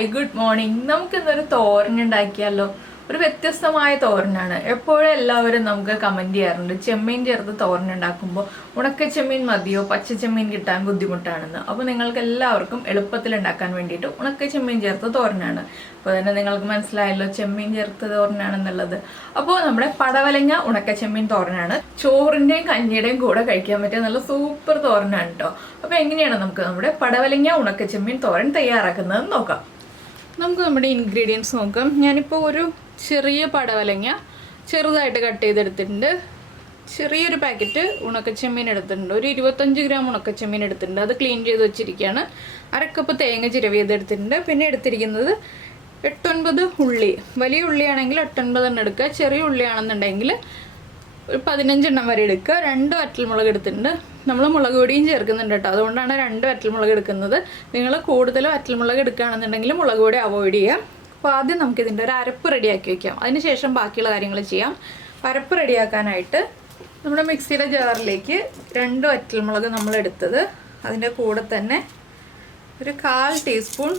Hi good morning. നമുക്കിന്നൊരു തോരൻ ഉണ്ടാക്കിയാലോ? ഒരു വ്യത്യസ്തമായ തോരനാണ്. എപ്പോഴും എല്ലാവരും നമുക്ക് കമൻറ്റ് ചെയ്യാറുണ്ട് ചെമ്മീൻ ചേർത്ത് തോരൻ ഉണ്ടാക്കുമ്പോൾ ഉണക്ക ചെമ്മീൻ മതിയോ, പച്ച ചെമ്മീൻ കിട്ടാൻ ബുദ്ധിമുട്ടാണെന്ന്. അപ്പോൾ നിങ്ങൾക്ക് എല്ലാവർക്കും എളുപ്പത്തിൽ ഉണ്ടാക്കാൻ വേണ്ടിയിട്ട് ഉണക്ക ചെമ്മീൻ ചേർത്ത് തോരനാണ്. അപ്പോൾ തന്നെ നിങ്ങൾക്ക് മനസ്സിലായല്ലോ ചെമ്മീൻ ചേർത്ത് തോരനാണെന്നുള്ളത്. അപ്പോൾ നമ്മുടെ പടവലങ്ങ ഉണക്ക ചെമ്മീൻ തോരനാണ്. ചോറിൻ്റെയും കഞ്ഞിയുടെയും കൂടെ കഴിക്കാൻ പറ്റിയ നല്ല സൂപ്പർ തോരനാണ് കേട്ടോ. അപ്പോൾ എങ്ങനെയാണ് നമുക്ക് നമ്മുടെ പടവലങ്ങ ഉണക്ക ചെമ്മീൻ തോരൻ തയ്യാറാക്കുന്നത് നോക്കാം. നമുക്ക് നമ്മുടെ ഇൻഗ്രീഡിയൻസ് നോക്കാം. ഞാനിപ്പോൾ ഒരു ചെറിയ പടവലങ്ങ ചെറുതായിട്ട് കട്ട് ചെയ്തെടുത്തിട്ടുണ്ട്. ചെറിയൊരു പാക്കറ്റ് ഉണക്കച്ചെമ്മീൻ എടുത്തിട്ടുണ്ട്. ഒരു 25 ഗ്രാം ഉണക്കച്ചെമ്മീൻ എടുത്തിട്ടുണ്ട്. അത് ക്ലീൻ ചെയ്ത് വെച്ചിരിക്കുകയാണ്. അരക്കപ്പ് തേങ്ങ ചിരവിയതെടുത്തിട്ടുണ്ട്. പിന്നെ എടുത്തിരിക്കുന്നത് 8-9 ഉള്ളി. വലിയ ഉള്ളിയാണെങ്കിൽ 8-9 എണ്ണം എടുക്കുക. ചെറിയ ഉള്ളിയാണെന്നുണ്ടെങ്കിൽ ഒരു 15 എണ്ണം വരെ എടുക്കുക. 2 വറ്റൽമുളക് എടുത്തിട്ടുണ്ട്. നമ്മൾ മുളക് പൊടിയും ചേർക്കുന്നുണ്ട് കേട്ടോ, അതുകൊണ്ടാണ് 2 വറ്റൽമുളക് എടുക്കുന്നത്. നിങ്ങൾ കൂടുതൽ വറ്റൽമുളക് എടുക്കുകയാണെന്നുണ്ടെങ്കിൽ മുളക് പൊടി അവോയ്ഡ് ചെയ്യാം. അപ്പോൾ ആദ്യം നമുക്കിതിൻ്റെ ഒരു അരപ്പ് റെഡിയാക്കി വയ്ക്കാം. അതിനുശേഷം ബാക്കിയുള്ള കാര്യങ്ങൾ ചെയ്യാം. അരപ്പ് റെഡിയാക്കാനായിട്ട് നമ്മുടെ മിക്സിയുടെ ജാറിലേക്ക് 2 വറ്റൽമുളക് നമ്മൾ എടുത്തത്, അതിൻ്റെ കൂടെ തന്നെ ഒരു 1/4 ടീസ്പൂൺ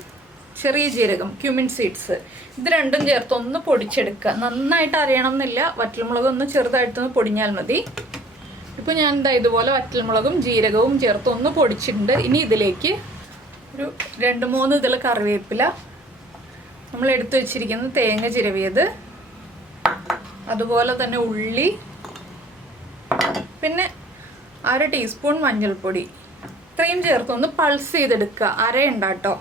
ചെറിയ ജീരകം, ക്യുമിൻ സീഡ്സ്, ഇത് രണ്ടും ചേർത്ത് ഒന്ന് പൊടിച്ചെടുക്കുക. നന്നായിട്ട് അറിയണം എന്നില്ല, വറ്റൽമുളക് ഒന്ന് ചെറുതായിട്ടൊന്ന് പൊടിഞ്ഞാൽ മതി. ഇപ്പോൾ ഞാൻ എന്താ ഇതുപോലെ വറ്റൽമുളകും ജീരകവും ചേർത്ത് ഒന്ന് പൊടിച്ചിട്ടുണ്ട്. ഇനി ഇതിലേക്ക് ഒരു 2-3 ഇതിൽ കറിവേപ്പില, നമ്മൾ എടുത്തു വെച്ചിരിക്കുന്ന തേങ്ങ ചിരവിയത്, അതുപോലെ തന്നെ ഉള്ളി, പിന്നെ 1/2 ടീസ്പൂൺ മഞ്ഞൾപ്പൊടി, ഇത്രയും ചേർത്തൊന്ന് പൾസ് ചെയ്തെടുക്കുക. അരയുണ്ടാട്ടോ.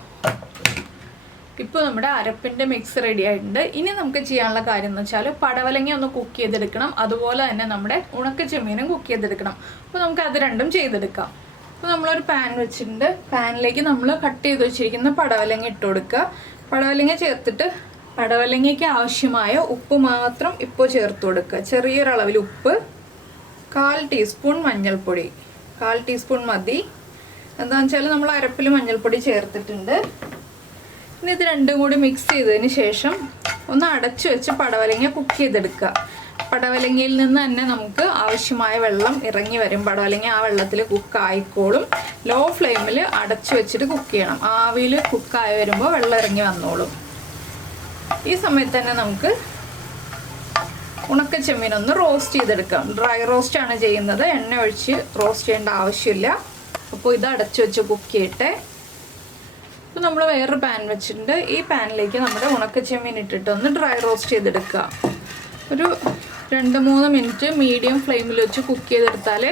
ഇപ്പോൾ നമ്മുടെ അരപ്പിൻ്റെ മിക്സ് റെഡി ആയിട്ടുണ്ട്. ഇനി നമുക്ക് ചെയ്യാനുള്ള കാര്യം എന്ന് വെച്ചാൽ പടവലങ്ങ ഒന്ന് കുക്ക് ചെയ്തെടുക്കണം, അതുപോലെ തന്നെ നമ്മുടെ ഉണക്ക ചെമ്മീനും കുക്ക് ചെയ്തെടുക്കണം. അപ്പോൾ നമുക്ക് അത് രണ്ടും ചെയ്തെടുക്കാം. അപ്പോൾ നമ്മളൊരു പാൻ വെച്ചിട്ടുണ്ട്. പാനിലേക്ക് നമ്മൾ കട്ട് ചെയ്ത് വെച്ചിരിക്കുന്ന പടവലങ്ങ ഇട്ട് കൊടുക്കുക. പടവലങ്ങ ചേർത്തിട്ട് പടവലങ്ങയ്ക്ക് ആവശ്യമായ ഉപ്പ് മാത്രം ഇപ്പോൾ ചേർത്ത് കൊടുക്കുക. ചെറിയൊരളവിൽ ഉപ്പ്, 1/4 ടീസ്പൂൺ മഞ്ഞൾപ്പൊടി, 1/4 ടീസ്പൂൺ മതി. എന്താണെന്ന് വെച്ചാൽ നമ്മൾ അരപ്പിൽ മഞ്ഞൾപ്പൊടി ചേർത്തിട്ടുണ്ട്. ഇനി ഇത് രണ്ടും കൂടി മിക്സ് ചെയ്തതിന് ശേഷം ഒന്ന് അടച്ചു വെച്ച് പടവലങ്ങ കുക്ക് ചെയ്തെടുക്കുക. പടവലങ്ങയിൽ നിന്ന് തന്നെ നമുക്ക് ആവശ്യമായ വെള്ളം ഇറങ്ങി വരും. പടവലങ്ങ ആ വെള്ളത്തിൽ കുക്കായിക്കോളും. ലോ ഫ്ലെയിമിൽ അടച്ചു വെച്ചിട്ട് കുക്ക് ചെയ്യണം. ആവിയിൽ കുക്കായി വരുമ്പോൾ വെള്ളം ഇറങ്ങി വന്നോളും. ഈ സമയത്ത് തന്നെ നമുക്ക് ഉണക്ക ചെമ്മീൻ ഒന്ന് റോസ്റ്റ് ചെയ്തെടുക്കാം. ഡ്രൈ റോസ്റ്റാണ് ചെയ്യുന്നത്, എണ്ണ ഒഴിച്ച് റോസ്റ്റ് ചെയ്യേണ്ട ആവശ്യമില്ല. അപ്പോൾ ഇത് അടച്ചു വെച്ച് കുക്ക് ചെയ്യട്ടെ. ഇപ്പോൾ നമ്മൾ വേറൊരു പാൻ വെച്ചിട്ടുണ്ട്. ഈ പാനിലേക്ക് നമ്മുടെ ഉണക്ക ചെമ്മീൻ ഇട്ടിട്ട് ഒന്ന് ഡ്രൈ റോസ്റ്റ് ചെയ്തെടുക്കുക. ഒരു 2-3 മിനിറ്റ് മീഡിയം ഫ്ലെയിമിൽ വെച്ച് കുക്ക് ചെയ്തെടുത്താൽ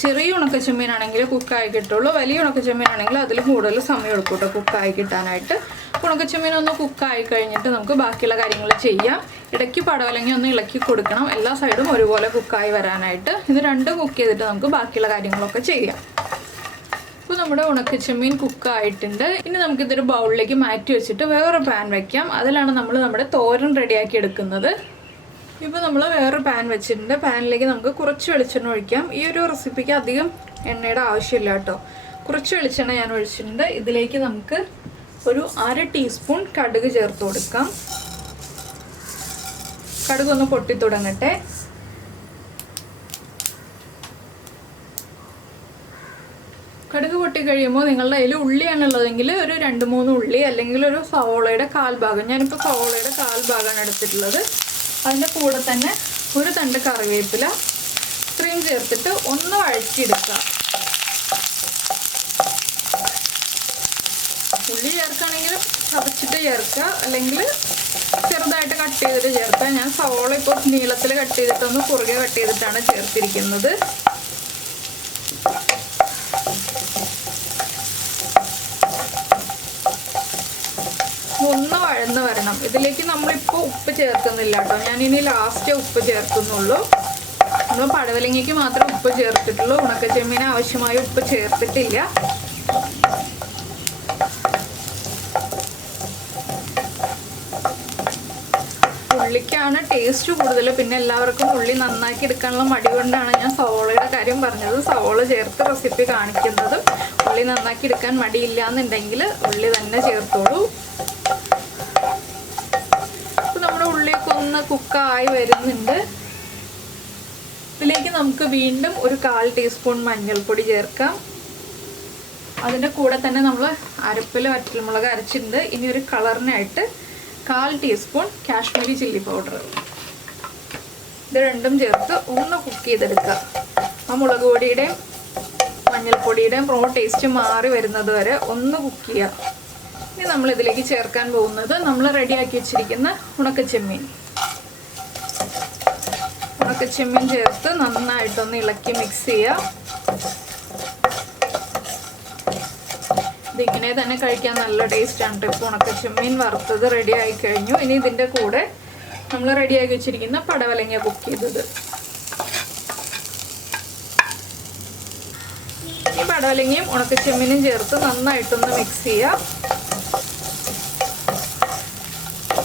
ചെറിയ ഉണക്ക ചെമ്മീനാണെങ്കിൽ കുക്കായി കിട്ടുള്ളൂ. വലിയ ഉണക്ക ചെമ്മീനാണെങ്കിൽ അതിൽ കൂടുതൽ സമയം എടുക്കും കേട്ടോ കുക്കായി കിട്ടാനായിട്ട്. ഉണക്ക ചെമ്മീൻ ഒന്ന് കുക്കായി കഴിഞ്ഞിട്ട് നമുക്ക് ബാക്കിയുള്ള കാര്യങ്ങൾ ചെയ്യാം. ഇടയ്ക്ക് പടവലങ്ങ ഒന്ന് ഇളക്കി കൊടുക്കണം, എല്ലാ സൈഡും ഒരുപോലെ കുക്കായി വരാനായിട്ട്. ഇത് രണ്ടും കുക്ക് ചെയ്തിട്ട് നമുക്ക് ബാക്കിയുള്ള കാര്യങ്ങളൊക്കെ ചെയ്യാം. ഇപ്പോൾ നമ്മുടെ ഉണക്കച്ചെമ്മീൻ കുക്കായിട്ടുണ്ട്. ഇനി നമുക്കിതൊരു ബൗളിലേക്ക് മാറ്റി വെച്ചിട്ട് വേറൊരു പാൻ വയ്ക്കാം. അതിലാണ് നമ്മൾ നമ്മുടെ തോരൻ റെഡിയാക്കി എടുക്കുന്നത്. ഇപ്പോൾ നമ്മൾ വേറൊരു പാൻ വെച്ചിട്ടുണ്ട്. പാനിലേക്ക് നമുക്ക് കുറച്ച് വെളിച്ചെണ്ണ ഒഴിക്കാം. ഈ ഒരു റെസിപ്പിക്ക് അധികം എണ്ണയുടെ ആവശ്യമില്ല കേട്ടോ. കുറച്ച് വെളിച്ചെണ്ണ ഞാൻ ഒഴിച്ചിട്ടുണ്ട്. ഇതിലേക്ക് നമുക്ക് ഒരു 1/2 ടീസ്പൂൺ കടുക് ചേർത്ത് കൊടുക്കാം. കടുക് ഒന്ന് പൊട്ടി തുടങ്ങട്ടെ. കടുക് പൊട്ടി കഴിയുമ്പോൾ നിങ്ങളുടെ കയ്യിൽ ഉള്ളിയാണുള്ളതെങ്കിൽ ഒരു 2-3 ഉള്ളി, അല്ലെങ്കിൽ ഒരു സവോളയുടെ 1/4 ഭാഗം, ഞാനിപ്പോൾ സവോളയുടെ 1/4 ഭാഗമാണ് എടുത്തിട്ടുള്ളത്. അതിൻ്റെ കൂടെ തന്നെ ഒരു തണ്ട് കറിവേപ്പില, ഇത്രയും ചേർത്തിട്ട് ഒന്ന് വഴറ്റിയെടുക്കുക. ഉള്ളി ചേർക്കുകയാണെങ്കിൽ ചതച്ചിട്ട് ചേർക്കുക, അല്ലെങ്കിൽ ചെറുതായിട്ട് കട്ട് ചെയ്തിട്ട് ചേർക്കുക. ഞാൻ സവോള ഇപ്പോൾ നീളത്തിൽ കട്ട് ചെയ്തിട്ടൊന്ന് കുറുകെ കട്ട് ചെയ്തിട്ടാണ് ചേർത്തിരിക്കുന്നത്. ഒന്ന് വഴന്ന് വരണം. ഇതിലേക്ക് നമ്മളിപ്പോൾ ഉപ്പ് ചേർക്കുന്നില്ല കേട്ടോ. ഞാനിനി ലാസ്റ്റ് ഉപ്പ് ചേർക്കുന്നുള്ളൂ. നമ്മൾ പടവലങ്ങയ്ക്ക് മാത്രം ഉപ്പ് ചേർത്തിട്ടുള്ളൂ. ഉണക്ക ചെമ്മീന് ആവശ്യമായ ഉപ്പ് ചേർത്തിട്ടില്ല. ഉള്ളിക്കാണ് ടേസ്റ്റ് കൂടുതൽ. പിന്നെ എല്ലാവർക്കും ഉള്ളി നന്നാക്കി എടുക്കാനുള്ള മടി കൊണ്ടാണ് ഞാൻ സവോളയുടെ കാര്യം പറഞ്ഞത്. സവോള ചേർത്ത് റെസിപ്പി കാണിക്കുന്നതും ഉള്ളി നന്നാക്കി എടുക്കാൻ മടിയില്ല എന്നുണ്ടെങ്കിൽ ഉള്ളി തന്നെ ചേർത്തോളൂ. അപ്പോൾ നമ്മുടെ ഉള്ളിയൊക്കെ ഒന്ന് കുക്കായി വരുന്നുണ്ട്. ഇതിലേക്ക് നമുക്ക് വീണ്ടും ഒരു 1/4 ടീസ്പൂൺ മഞ്ഞൾപ്പൊടി ചേർക്കാം. അതിൻ്റെ കൂടെ തന്നെ നമ്മൾ അരപ്പിൽ വറ്റൽമുളക് അരച്ചിട്ടുണ്ട്. ഇനി ഒരു കളറിനായിട്ട് 1/4 ടീസ്പൂൺ കാശ്മീരി ചില്ലി പൗഡർ. ഇത് രണ്ടും ചേർത്ത് ഒന്ന് കുക്ക് ചെയ്തെടുക്കുക. ആ മുളക് പൊടിയുടെയും മഞ്ഞൾപ്പൊടിയുടെയും റോ ടേസ്റ്റ് മാറി വരുന്നത് വരെ ഒന്ന് കുക്ക് ചെയ്യുക. ഇനി നമ്മൾ ഇതിലേക്ക് ചേർക്കാൻ പോകുന്നത് നമ്മൾ റെഡിയാക്കി വെച്ചിരിക്കുന്ന ഉണക്കച്ചെമ്മീൻ ചേർത്ത് നന്നായിട്ടൊന്ന് ഇളക്കി മിക്സ് ചെയ്യുക. ഇതിങ്ങനെ തന്നെ കഴിക്കാൻ നല്ല ടേസ്റ്റാണ് കേട്ടോ. ഇപ്പോൾ ഉണക്കച്ചെമ്മീൻ വറുത്തത് റെഡി ആയി കഴിഞ്ഞു. ഇനി ഇതിൻ്റെ കൂടെ നമ്മൾ റെഡിയാക്കി വെച്ചിരിക്കുന്ന പടവലങ്ങ കുക്ക് ചെയ്തത്. ഈ പടവലങ്ങയും ഉണക്കച്ചെമ്മീനും ചേർത്ത് നന്നായിട്ടൊന്ന് മിക്സ് ചെയ്യുക.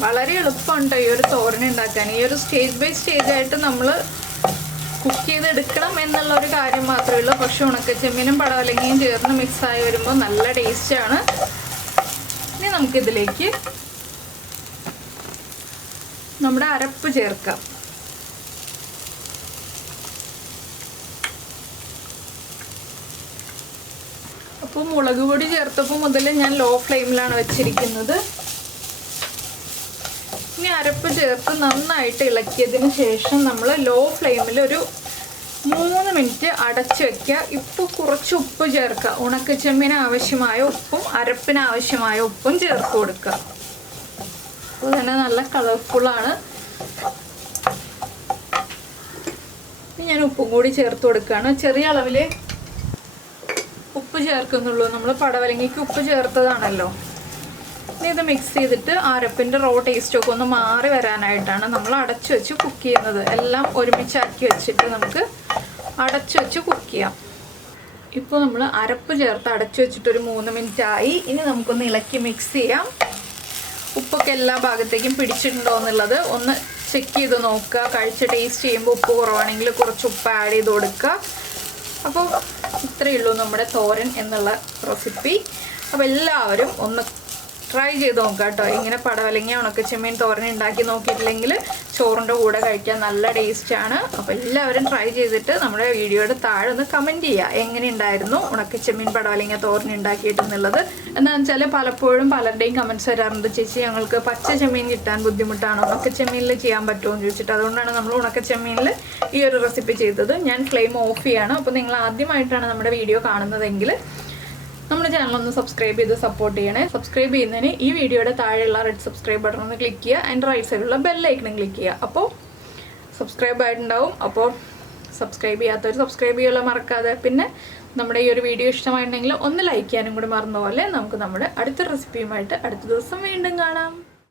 വളരെ എളുപ്പമാണ് കേട്ടോ ഈ ഒരു തോരൻ ഉണ്ടാക്കാൻ. ഈ ഒരു സ്റ്റേജ് ബൈ സ്റ്റേജ് ആയിട്ട് നമ്മൾ കുക്ക് ചെയ്തെടുക്കണം എന്നുള്ള ഒരു കാര്യം മാത്രമേ ഉള്ളൂ. പക്ഷെ ഉണക്കച്ചെമ്മീനും പടവലങ്ങയും ചേർന്ന് മിക്സായി വരുമ്പോൾ നല്ല ടേസ്റ്റാണ്. ഇനി നമുക്കിതിലേക്ക് നമ്മുടെ അരപ്പ് ചേർക്കാം. അപ്പോൾ മുളക് പൊടി ചേർത്തപ്പോൾ മുതൽ ഞാൻ ലോ ഫ്ലെയിമിലാണ് വെച്ചിരിക്കുന്നത്. ഇനി അരപ്പ് ചേർത്ത് നന്നായിട്ട് ഇളക്കിയതിന് ശേഷം നമ്മൾ ലോ ഫ്ലെയിമിൽ ഒരു 3 മിനിറ്റ് അടച്ചു വയ്ക്കുക. ഇപ്പോൾ കുറച്ച് ഉപ്പ് ചേർക്കുക. ഉണക്കച്ചെമ്മീന് ആവശ്യമായ ഉപ്പും അരപ്പിന് ആവശ്യമായ ഉപ്പും ചേർത്ത് കൊടുക്കുക. അപ്പോൾ തന്നെ നല്ല കളർഫുള്ളാണ്. ഞാൻ ഉപ്പും കൂടി ചേർത്ത് കൊടുക്കുകയാണ്. ചെറിയ അളവിൽ ഉപ്പ് ചേർക്കുന്നുള്ളൂ. നമ്മൾ പടവലങ്ങയ്ക്ക് ഉപ്പ് ചേർത്തതാണല്ലോ. ഇനി ഇത് മിക്സ് ചെയ്തിട്ട് അരപ്പിൻ്റെ റോ ടേസ്റ്റൊക്കെ ഒന്ന് മാറി വരാനായിട്ടാണ് നമ്മൾ അടച്ചു വെച്ച് കുക്ക് ചെയ്യുന്നത്. എല്ലാം ഒരുമിച്ചാക്കി വെച്ചിട്ട് നമുക്ക് അടച്ചു വെച്ച് കുക്ക് ചെയ്യാം. ഇപ്പോൾ നമ്മൾ അരപ്പ് ചേർത്ത് അടച്ചു വെച്ചിട്ട് ഒരു 3 മിനിറ്റ് ആയി. ഇനി നമുക്കൊന്ന് ഇളക്കി മിക്സ് ചെയ്യാം. ഉപ്പൊക്കെ എല്ലാ ഭാഗത്തേക്കും പിടിച്ചിട്ടുണ്ടോ എന്നുള്ളത് ഒന്ന് ചെക്ക് ചെയ്ത് നോക്കുക. കഴിച്ച് ടേസ്റ്റ് ചെയ്യുമ്പോൾ ഉപ്പ് കുറവാണെങ്കിൽ കുറച്ച് ഉപ്പ് ആഡ് ചെയ്ത് കൊടുക്കുക. അപ്പോൾ ഇത്രയേ ഉള്ളൂ നമ്മുടെ തോരൻ എന്നുള്ള റെസിപ്പി. അപ്പോൾ എല്ലാവരും ഒന്ന് ട്രൈ ചെയ്ത് നോക്കുക കേട്ടോ. ഇങ്ങനെ പടവലങ്ങ ഉണക്കച്ചെമ്മീൻ തോരൻ ഉണ്ടാക്കി നോക്കിയിട്ടില്ലെങ്കിൽ ചോറിൻ്റെ കൂടെ കഴിക്കാൻ നല്ല ടേസ്റ്റാണ്. അപ്പോൾ എല്ലാവരും ട്രൈ ചെയ്തിട്ട് നമ്മുടെ വീഡിയോയുടെ താഴെ ഒന്ന് കമൻറ്റ് ചെയ്യുക എങ്ങനെ ഉണ്ടായിരുന്നു ഉണക്കച്ചെമ്മീൻ പടവലങ്ങ തോരൻ ഉണ്ടാക്കിയിട്ടെന്നുള്ളത്. എന്താണെന്ന് വെച്ചാൽ പലപ്പോഴും പലരുടെയും കമൻറ്റ്സ് വരാറുണ്ട്, ചേച്ചി ഞങ്ങൾക്ക് പച്ച ചെമ്മീൻ കിട്ടാൻ ബുദ്ധിമുട്ടാണ്, ഉണക്കച്ചെമ്മീനിൽ ചെയ്യാൻ പറ്റുമോ എന്ന് ചോദിച്ചിട്ട്. അതുകൊണ്ടാണ് നമ്മൾ ഉണക്കച്ചെമ്മീനിൽ ഈ ഒരു റെസിപ്പി ചെയ്തത്. ഞാൻ ഫ്ലെയിം ഓഫ് ചെയ്യാണ്. അപ്പോൾ നിങ്ങൾ ആദ്യമായിട്ടാണ് നമ്മുടെ വീഡിയോ കാണുന്നതെങ്കിൽ നമ്മുടെ ചാനലൊന്ന് സബ്സ്ക്രൈബ് ചെയ്ത് സപ്പോർട്ട് ചെയ്യണേ. സബ്സ്ക്രൈബ് ചെയ്യുന്നതിന് ഈ വീഡിയോയുടെ താഴെയുള്ള റെഡ് സബ്സ്ക്രൈബ് ബട്ടൺ ഒന്ന് ക്ലിക്ക് ചെയ്യുക. അതിൻ്റെ റൈറ്റ് സൈഡിലുള്ള ബെല്ലൈക്കണും ക്ലിക്ക് ചെയ്യുക. അപ്പോൾ സബ്സ്ക്രൈബ് ആയിട്ടുണ്ടാവും. അപ്പോൾ സബ്സ്ക്രൈബ് ചെയ്യാത്തവർ സബ്സ്ക്രൈബ് ചെയ്യാൻ മറക്കാതെ. പിന്നെ നമ്മുടെ ഈ ഒരു വീഡിയോ ഇഷ്ടമായിട്ടുണ്ടെങ്കിൽ ഒന്ന് ലൈക്ക് ചെയ്യാനും കൂടി മറന്ന പോലെ. നമുക്ക് നമ്മുടെ അടുത്ത റെസിപ്പിയുമായിട്ട് അടുത്ത ദിവസം വീണ്ടും കാണാം.